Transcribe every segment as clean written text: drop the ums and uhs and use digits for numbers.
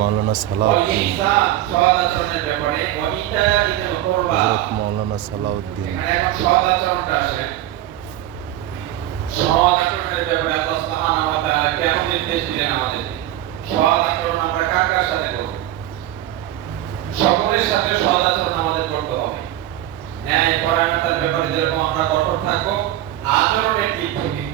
মাওলানা সালাউদ্দিন, সৎ আচরণের ব্যাপারে হযরত মাওলানা সালাউদ্দিন। এখন সৎ আচরণটা আসে। সৎ আচরণের ব্যাপারে আল্লাহ সুবহানাহু ওয়া তাআলা কেমন নির্দেশ দিলেন আমাদেরকে? সৎ আচরণ আমরা কার কার সাথে করব? সকলের সাথে সৎ আচরণ আমাদের করতে হবে। ন্যায় পরায়ণতার ব্যাপারে যেরকম আমরা কঠোর থাকবো, আচরণের দিক থেকে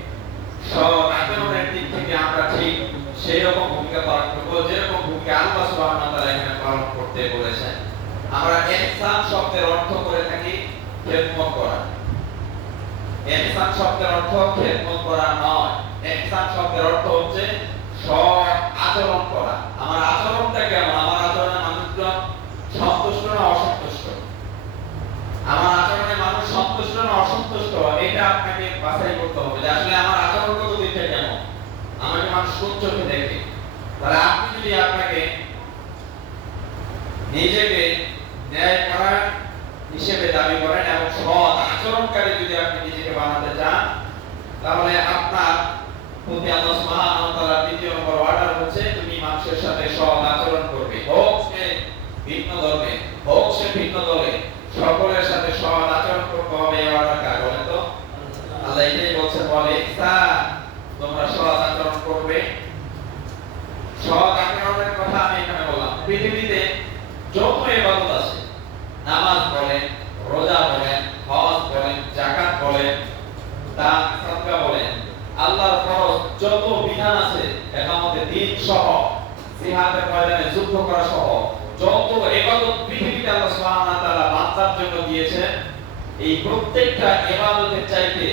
সৎ আচরণের দিক থেকে আমরা ঠিক সেই রকম ভূমিকা পালন করব যেরকম ভূমিকা আল্লাহ সুবহানাহু ওয়া তাআলা এখানে পালন করতে বলেছেন। আমরা ইহসান শব্দের অর্থ করে থাকি খেদমত করা। ইহসান শব্দের অর্থ খেদমত করা নয়। ইহসান শব্দের অর্থ হচ্ছে সৎ আচরণ করা। আমার আচরণটা কেমন? আমার আচরণে মানুষজন সন্তুষ্ট না অসন্তুষ্ট? আমার আচরণে মানুষ সন্তুষ্ট না অসন্তুষ্ট, এটা আপনাকে বাছাই করতে হবে যে আসলে আমার আচরণগত দিকটা কেমন, আমাকে মানুষ কোন চোখে দেখে। তাহলে আপনি যদি আপনাকে নিজেকে ন্যায়পরায়ণ হিসেবে দাবি করেন এবং সৎ আচরণকারী যদি আপনি নিজেকে বানাতে চান, তাহলে আপনার প্রতি আল্লাহ সুবহানাহু ওয়া তাআলার দ্বিতীয় নম্বর অর্ডার হচ্ছে তুমি মানুষের সাথে সৎ আচরণ করবে। হোক সে ভিন্ন ধর্মে, হোক সে ভিন্ন দলে, সকলের সাথে সৎ আচরণ করতে হবে। এই অর্ডার কার বলেন তো? আল্লাহ এটাই বলছেন, বলে তোমরা সৎ আচরণ করবে। সৎ আচরণের কথা আমি এখানে বললাম। পৃথিবীতে যত ইবাদত আছে, নামাজ বলেন, রোজা বলেন, হজ বলেন, যাকাত বলেন, দান সাদকা বলেন, আল্লাহর ফরজ যত বিধান আছে, একামতে দ্বীন সহ, জিহাদের ময়দানে যুদ্ধ করা সহ যত ইবাদত পৃথিবীতে আল্লাহ সুবহানাহু ওয়া তাআলা বান্দার জন্য দিয়েছেন, এই প্রত্যেকটা ইবাদতের চাইতে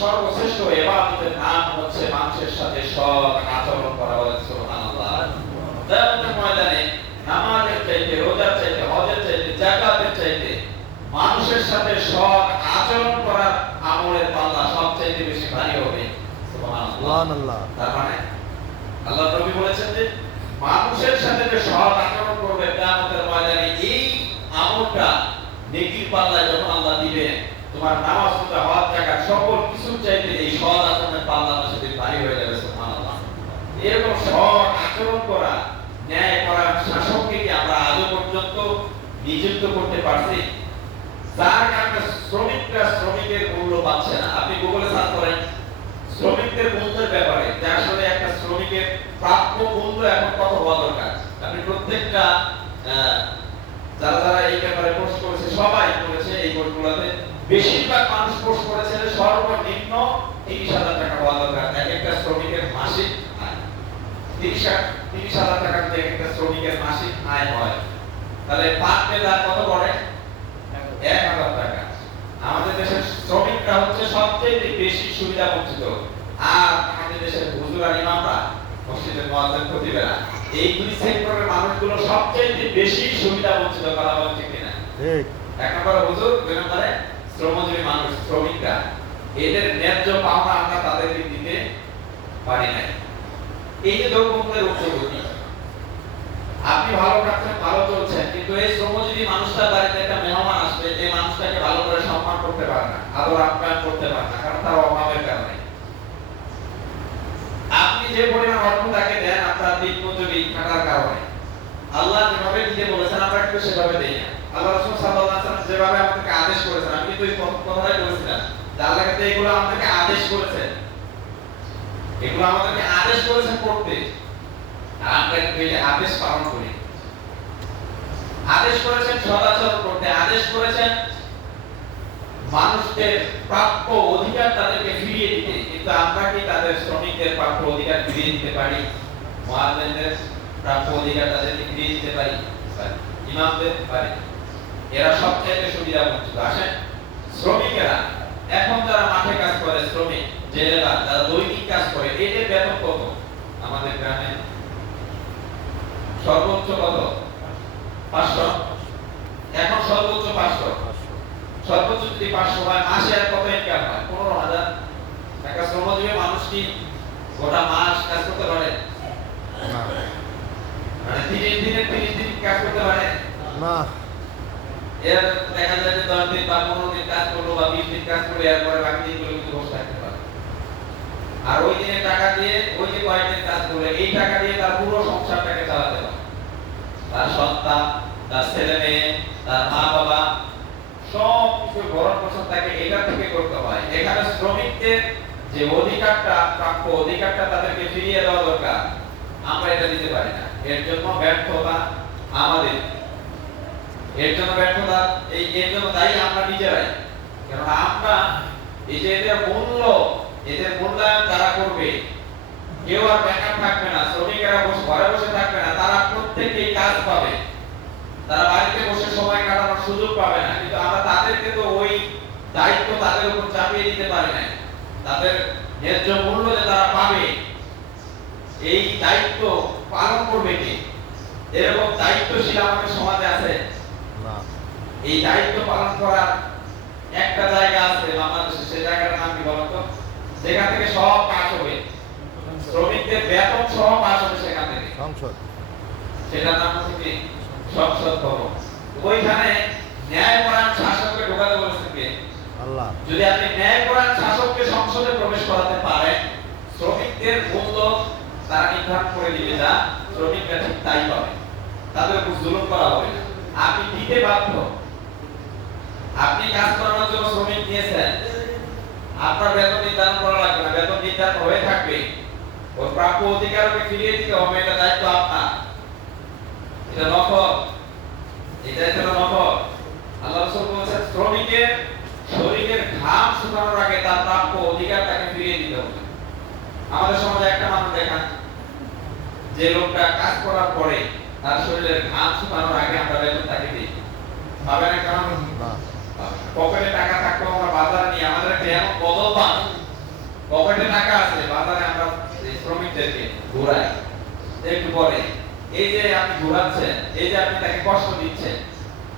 সর্বশ্রেষ্ঠ ইবাদতের নাম হচ্ছে মানুষের সাথে সৎ আচরণ করা। বলেন সুবহানাল্লাহ। কিয়ামতের ময়দানে নামাজের চাইতে, রোজার চাইতে, হজের চাইতে, যাকাতের চাইতে মানুষের সাথে সৎ আচরণ করার আমলের পাল্লা সবচাইতে বেশি ভারী হবে। সুবহানাল্লাহ। তার মানে আল্লাহ নবী বলেছেন যে মানুষের সাথে যে সৎ আচরণ করবে কিয়ামতের ময়দানে, এই আমলটা নেকির পাল্লায় যখন আল্লাহ দিবেন, তোমার নামাজ, রোজা, হজ, যাকাত সকল কিছুর চাইতে এই সৎ আচরণের পাল্লাটা সেদিন ভারী হয়ে যাবে। সুবহানাল্লাহ। এরকম সৎ আচরণ করা, ন্যায় করার শাসককে কি আমরা আজও পর্যন্ত নিযুক্ত করতে পারছি? যার কারণে শ্রমিকরা শ্রমিকের মূল্য পাচ্ছে না। আপনি গুগলে সার্চ করেন শ্রমিকদের মূল্যের ব্যাপারে, যে আসলে একটা শ্রমিকের প্রাপ্য মূল্য এখন কত হওয়া দরকার। আপনি প্রত্যেকটা যারা যারা এই ব্যাপারে পোস্ট করেছে সবাই বলেছে, এই পোস্টগুলোতে বেশিরভাগ মানুষ পোস্ট করেছে যে সর্বনিম্ন ৩০,০০০ টাকা হওয়া দরকার এক একটা শ্রমিকের মাসিক আয়। ৩০,০০০ টাকা যদি একটা শ্রমিকের মাসিক আয় হয়, তাহলে পার পে তার কত পড়ে? ১,০০০ টাকা। আমাদের দেশের শ্রমিকরা হচ্ছে সবচেয়ে বেশি সুবিধা বঞ্চিত। আর আমাদের দেশের হুজুর আর ইমামরা, মসজিদের মুয়াজ্জিন, খতিবেরা, এই দুই সেক্টরের মানুষগুলো সবচেয়ে বেশি সুবিধা বঞ্চিত। করা বলেন ঠিক কিনা? ঠিক। এক নম্বরে হুজুর, দুই নম্বরে শ্রমজীবী মানুষ, শ্রমিকরা। এদের ন্যায্য পাওনা আমরা তাদেরকে দিতে পারি না। এই যে দ্রব্যমূল্যের ঊর্ধ্বগতি, আপনি ভালো কাজে ভালো চলছেন, কিন্তু এই শ্রমজীবী মানুষটার বাড়িতে একটা মেহমান আসবে, এই মানুষটাকে ভালো করে সম্মান করতে পারে না, আদর আপ্যায়ন করতে পারে না, কারণ তার অভাবের কারণে। আপনি যে পরিমাণ অর্থ তাকে দেন আপনার দিনমজুরি খাটার কারণে, আল্লাহ যেভাবে দিতে বলেছেন আমরা কিন্তু সেভাবে দেই না। আল্লাহ রাসূল সাল্লাল্লাহু আলাইহি ওয়াসাল্লাম যেভাবে আমাদেরকে আদেশ করেছেন, আমি কিন্তু এই কথাটাই বলেছিলাম যে আল্লাহ কিন্তু এগুলো আমাদেরকে আদেশ করেছেন, এগুলো আমাদেরকে আদেশ করেছেন করতে, আর আমরা কিন্তু এই আদেশ পালন করি। আদেশ করেছেন সদাচরণ করতে, আদেশ করেছেন মানুষদের প্রাপ্য অধিকার তাদেরকে ফিরিয়ে দিতে, কিন্তু আমরা কি তাদের শ্রমিকদের প্রাপ্য অধিকার ফিরিয়ে দিতে পারি? মুয়াজ্জিনদের প্রাপ্য অধিকার তাদেরকে ফিরিয়ে দিতে পারি? ইমামদের পারি। এরা সবচেয়ে সুবিধা বঞ্চিত। আসেন, শ্রমিকেরা এখন যারা মাঠে কাজ করে, শ্রমিক, জেলেরা যারা দৈনিক কাজ করে, এদের বেতন কত? আমাদের গ্রামে সর্বোচ্চ কত? ৫০০। এখন সর্বোচ্চ ৫০০। সর্বোচ্চ যদি ৫০০ হয়, মাসে আর কত ইনকাম হয়? ১৫,০০০। একটা শ্রমজীবী মানুষ কি গোটা মাস কাজ করতে পারে? না। মানে ৩০ দিন কাজ করতে পারে না। এর দেখা যায় যে ১০ দিন বা ১৫ দিন কাজ করলো বা ২০ দিন কাজ করে এরপরে বাকি দিনগুলো কিন্তু বসে থাকতে পারে। আর ওই দিনে টাকা দিয়ে ওই যে কয়েকদিন কাজ করে এই টাকা দিয়ে তার পুরো সংসারটাকে তার সন্তান, তার ছেলে মেয়ে, তার মা বাবা সব কিছু ভরণ পোষণ তাকে এটা থেকে করতে হয়। এখানে শ্রমিকদের যে অধিকারটা, প্রাপ্য অধিকারটা তাদেরকে ফিরিয়ে দেওয়া দরকার, আমরা এটা দিতে পারি না। এর জন্য ব্যর্থতা আমাদের, এর জন্য ব্যর্থতা এর জন্য দায়ী আমরা নিজেরাই। কারণ আমরা এই যে এদের মূল্য, এদের মূল্যায়ন যারা করবে, কেউ আর বেকার থাকবে না, শ্রমিকেরা ঘরে বসে থাকবে না, তারা প্রত্যেকেই কাজ পাবে, তারা বাড়িতে বসে সময় কাটানোর সুযোগ পাবে না। কিন্তু আমরা তাদেরকে তো ওই দায়িত্ব তাদের উপর চাপিয়ে দিতে পারি না। তাদের ন্যায্য মূল্য যে তারা পাবে, এই দায়িত্ব পালন করবে কে? এরকম দায়িত্বশীল আমাদের সমাজে আছে না। এই দায়িত্ব পালন করার একটা জায়গা আছে বাংলাদেশে, সেই জায়গাটার নাম কি বলতো? যেখান থেকে সব পাস হবে, শ্রমিকদের বেতন সহ পাস হবে সেখান থেকে, সংসদ। সেটার নাম হচ্ছে কি? সংসদ ভবন। ওইখানে ন্যায়পরায়ণ শাসককে ঢোকাতে বলেছেন কে? আল্লাহ। যদি আপনি ন্যায়পরায়ণ শাসককে সংসদে প্রবেশ করাতে পারেন, শ্রমিকদের মূল্য তারা নির্ধারণ করে দিবে, যা শ্রমিকরা ঠিক তাই পাবে, তাদের উপর জুলুম করা হবে না। আপনি দিতে বাধ্য। আপনি কাজ করানোর জন্য শ্রমিক নিয়েছেন, আপনার বেতন নির্ধারণ করা লাগবে না, বেতন নির্ধারণ হয়ে থাকবে, ওর প্রাপ্য অধিকারকে ফিরিয়ে দিতে হবে, এটা দায়িত্ব আপনার। এটা নফল, এটা হলো নফল। আল্লাহ রাসূল বলেছেন শ্রমিকের শরীরের ঘাম শুকানোর আগে তার প্রাপ্য অধিকার তাকে ফিরিয়ে দিতে হবে। আমাদের সমাজে একটা মানুষ দেখান যে লোকটা কাজ করার পরে তার শরীরের ঘাম শুকানোর আগে আমরা বেতন তাকে দিই, পাবে না? কারণ না। পকেটে টাকা থাকলেও আমরা বাজারে নিয়ে আমাদের একটা এমন বদল পান, পকেটে টাকা আছে, বাজারে আমরা শ্রমিকদেরকে ঘুরাই একটু পরে। এই যে আপনি ঘুরাচ্ছেন, এই যে আপনি তাকে কষ্ট দিচ্ছেন,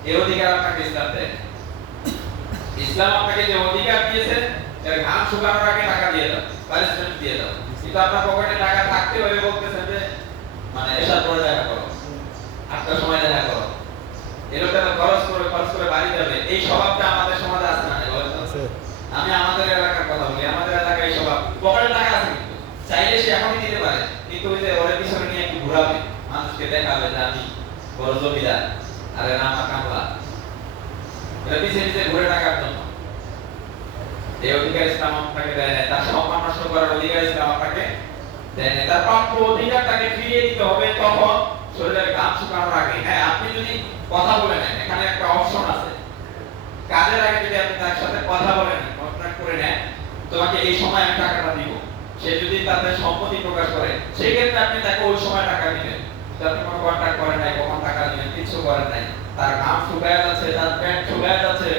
এই অধিকার আপনাকে ইসলাম দেয়। ইসলাম আপনাকে যে অধিকার দিয়েছে, এর ঘাম শুকানোর আগে টাকা দিয়ে দাও, পারিশ্রমিক দিয়ে দাও। কিন্তু আপনার পকেটে টাকা থাকতে হলে বলতেছেন যে মানে এসার পরে দেখা করো, 8টার সময় দেখা করো, এরকম খরচ করে বাড়ি যাবে। এই স্বভাবটা আমাদের সমাজে আছে না? আছে। আমি আমাদের এলাকার কথা বলি, আমাদের এলাকায় এই স্বভাব, পকেটে টাকা আছে কিন্তু চাইলে সে এখনই দিতে পারে, কিন্তু ওই যে ওর পিছনে নিয়ে একটু ঘুরাবে, মানুষকে দেখাবে যে আমি বড় জমিদার, আরে না আমার কামলা, এটা পিছিয়ে পিছিয়ে ঘুরে টাকার জন্য। এই অধিকার ইসলাম আপনাকে দেয় না, তার সম্মান নষ্ট করার অধিকার ইসলাম আপনাকে দেয় না। তার প্রাপ্য অধিকার তাকে ফিরিয়ে দিতে হবে, তখন শরীরের ঘাম শুকানোর আগে। হ্যাঁ, আপনি যদি কথা বলে নেন, এখানে একটা অপশন আছে, কাজের আগে যদি আপনি তার সাথে কথা বলে নেন, কন্ট্রাক্ট করে নেন, তোমাকে এই সময় আমি টাকাটা দিব, সে যদি তাতে সম্মতি প্রকাশ করে, সেই ক্ষেত্রে আপনি তাকে ওই সময় টাকা দিবেন। আপনি কোনো কন্ট্রাক্ট করেন নাই, কখন টাকা দিবেন কিছু করেন নাই, তার ঘাম শুকায় যাচ্ছে, তার প্যান্ট শুকায় যাচ্ছে,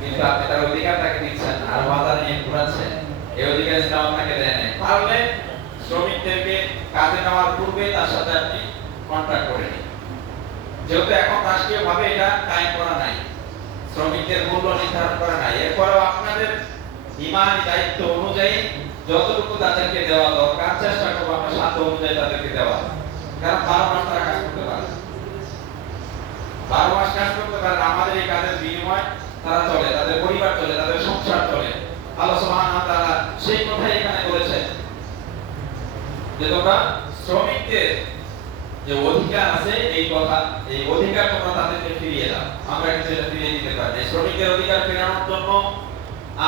কিন্তু আপনি তার অধিকার তাকে দিচ্ছেন আর বাজারে নিয়ে ঘুরাচ্ছেন। এই অধিকার ইসলাম আপনাকে দেয় নাই। পারলে শ্রমিকদেরকে কাজে নেওয়ার পূর্বে তার সাথে আপনি কন্ট্রাক্ট করে নিন। যেহেতু এখন রাষ্ট্রীয়ভাবে এটা কায়েম করা নাই, শ্রমিকদের মূল্য নির্ধারণ করা নাই, এরপরেও আপনাদের ইমানি দায়িত্ব অনুযায়ী যতটুকু তাদেরকে দেওয়া দরকার চেষ্টা করবো আমরা সাধ্য অনুযায়ী তাদেরকে দেওয়া। কারণ 12 মাস তারা কাজ করতে পারে, 12 মাস কাজ করতে পারে, আমাদের এই কাজের বিনিময় তারা চলে, তাদের পরিবার চলে, তাদের সংসার চলে। আল্লাহ সুবহানাহু ওয়া তাআলা সেই কথাই এখানে বলেছেন যে তোমরা শ্রমিকদের যে অধিকার আছে, এই কথা, এই অধিকার তোমরা তাদেরকে ফিরিয়ে দাও। আমরা কিন্তু এটা ফিরিয়ে দিতে পারি না। শ্রমিকদের অধিকার ফেরানোর জন্য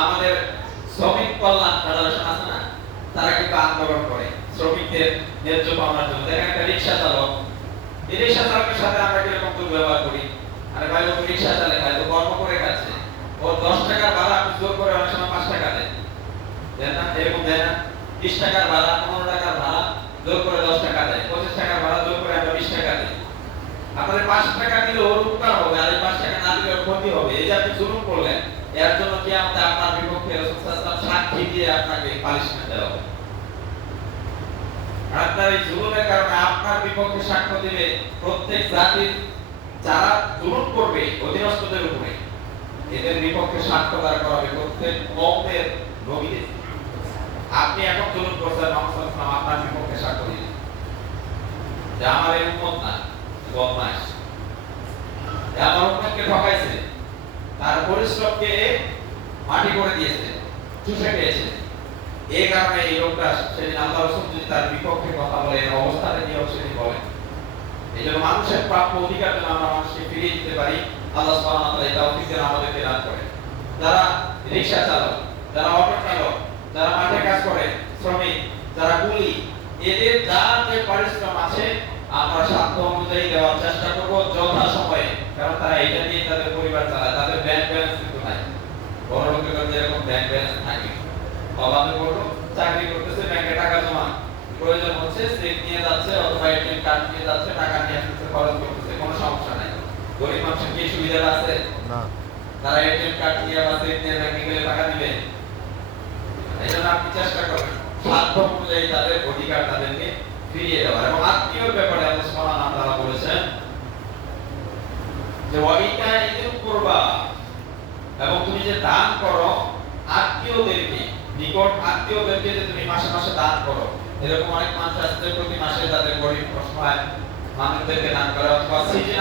আমাদের শ্রমিক কল্যাণ ফেডারেশন আছে না, তারা কিন্তু আন্দোলন করে শ্রমিকদের ন্যায্য পাওয়ার জন্য। দেখেন একটা রিক্সা চালক, এই রিক্সা চালকের সাথে আমরা কিরকম দুর্ব্যবহার করি। আরে ভাই, ও রিক্সা চালায়, ভাই তো কর্ম করে খাচ্ছে, ওর 10 টাকার ভাড়া আপনি জোর করে অনেক সময় 5 টাকা দেন, দেন না? এরকম দেয় না? 20 টাকার ভাড়া, 15 টাকার ভাড়া জোর করে 10 টাকা দেয়, 25 টাকার ভাড়া জোর করে আমরা 20 টাকা দিই। আপনাদের 5 টাকা দিলে ওর উপকার হবে, আর এই 5 টাকা না দিলে ওর ক্ষতি হবে। এই যে আপনি জুলুম করলেন, এর জন্য কি আমাদের আপনার বিপক্ষে রাসূল সাল্লাল্লাহু আলাইহি ওয়াসাল্লাম সাক্ষী দিয়ে আপনাকে পানিশমেন্ট দেওয়া হবে। আপনার এই জুলুমের কারণে আপনার বিপক্ষে সাক্ষ্য দিবে প্রত্যেক জাতির যারা জুলুম করবে অধীনস্থদের উপরে, এদের বিপক্ষে সাক্ষ্য দাঁড় করা হবে প্রত্যেক কওমের নবীদের। আপনি এখন জুলুম করছেন, মুহাম্মদ সাল্লাল্লাহু আলাইহি ওয়াসাল্লাম আপনার বিপক্ষে সাক্ষ্য দিবেন যে আমার এই উম্মত না, বদমাশ, আমার উম্মতকে ঠকাইছে, তার পরিশ্রমকে মাটি করে দিয়েছে, চুষে খেয়েছে। এই কারণে এই লোকটা সেদিন আল্লাহ রাসূল যদি তার বিপক্ষে কথা বলে, এর অবস্থাটা কি হবে সেদিন বলেন। এই জন্য মানুষের প্রাপ্য অধিকার যেন আমরা মানুষকে ফিরিয়ে দিতে পারি, আল্লাহ সুবহানাহু ওয়া তাআলা এই তৌফিক যেন আমাদেরকে দান করেন। যারা রিকশা চালক, যারা অটো চালক, যারা মাঠে কাজ করে, শ্রমিক, যারা কুলি, এদের যা যে পরিশ্রম আছে আমরা সাধ্য অনুযায়ী দেওয়ার চেষ্টা করব যথাসময়ে, কারণ তারা এটা দিয়ে তাদের পরিবার চালায়, তাদের ব্যাংক ব্যালেন্স কিন্তু নাই। বড় লোকের যেরকম ব্যাংক ব্যালেন্স থাকে, অভাবে বড় চাকরি করতেছে, ব্যাংকে টাকা জমা, প্রয়োজন হচ্ছে চেক নিয়ে যাচ্ছে অথবা এটিএম কার্ড নিয়ে যাচ্ছে, টাকা নিয়ে আসছে, খরচ করতেছে, কোনো সমস্যা নাই। গরিব মানুষের কি সুবিধা আছে? না। তারা এটিএম কার্ড নিয়ে বা চেক নিয়ে ব্যাংকে গেলে টাকা দিবে। এই জন্য আপনি চেষ্টা করবেন সাধ্য অনুযায়ী তাদের অধিকার তাদেরকে ফিরিয়ে দেওয়ার। এবং আত্মীয়র ব্যাপারে আল্লাহ সুবহানাহু ওয়া তাআলা বলেছেন যে ওয়াইতা ইযুল কুরবা, এবং তুমি যে দান করো আত্মীয়দেরকে, নিকট আত্মীয়দেরকে যে তুমি মাসে মাসে দান করো। এরকম অনেক মানুষ আছে প্রতি মাসে তাদের গরিব অসহায় মানুষদেরকে দান করে, অথবা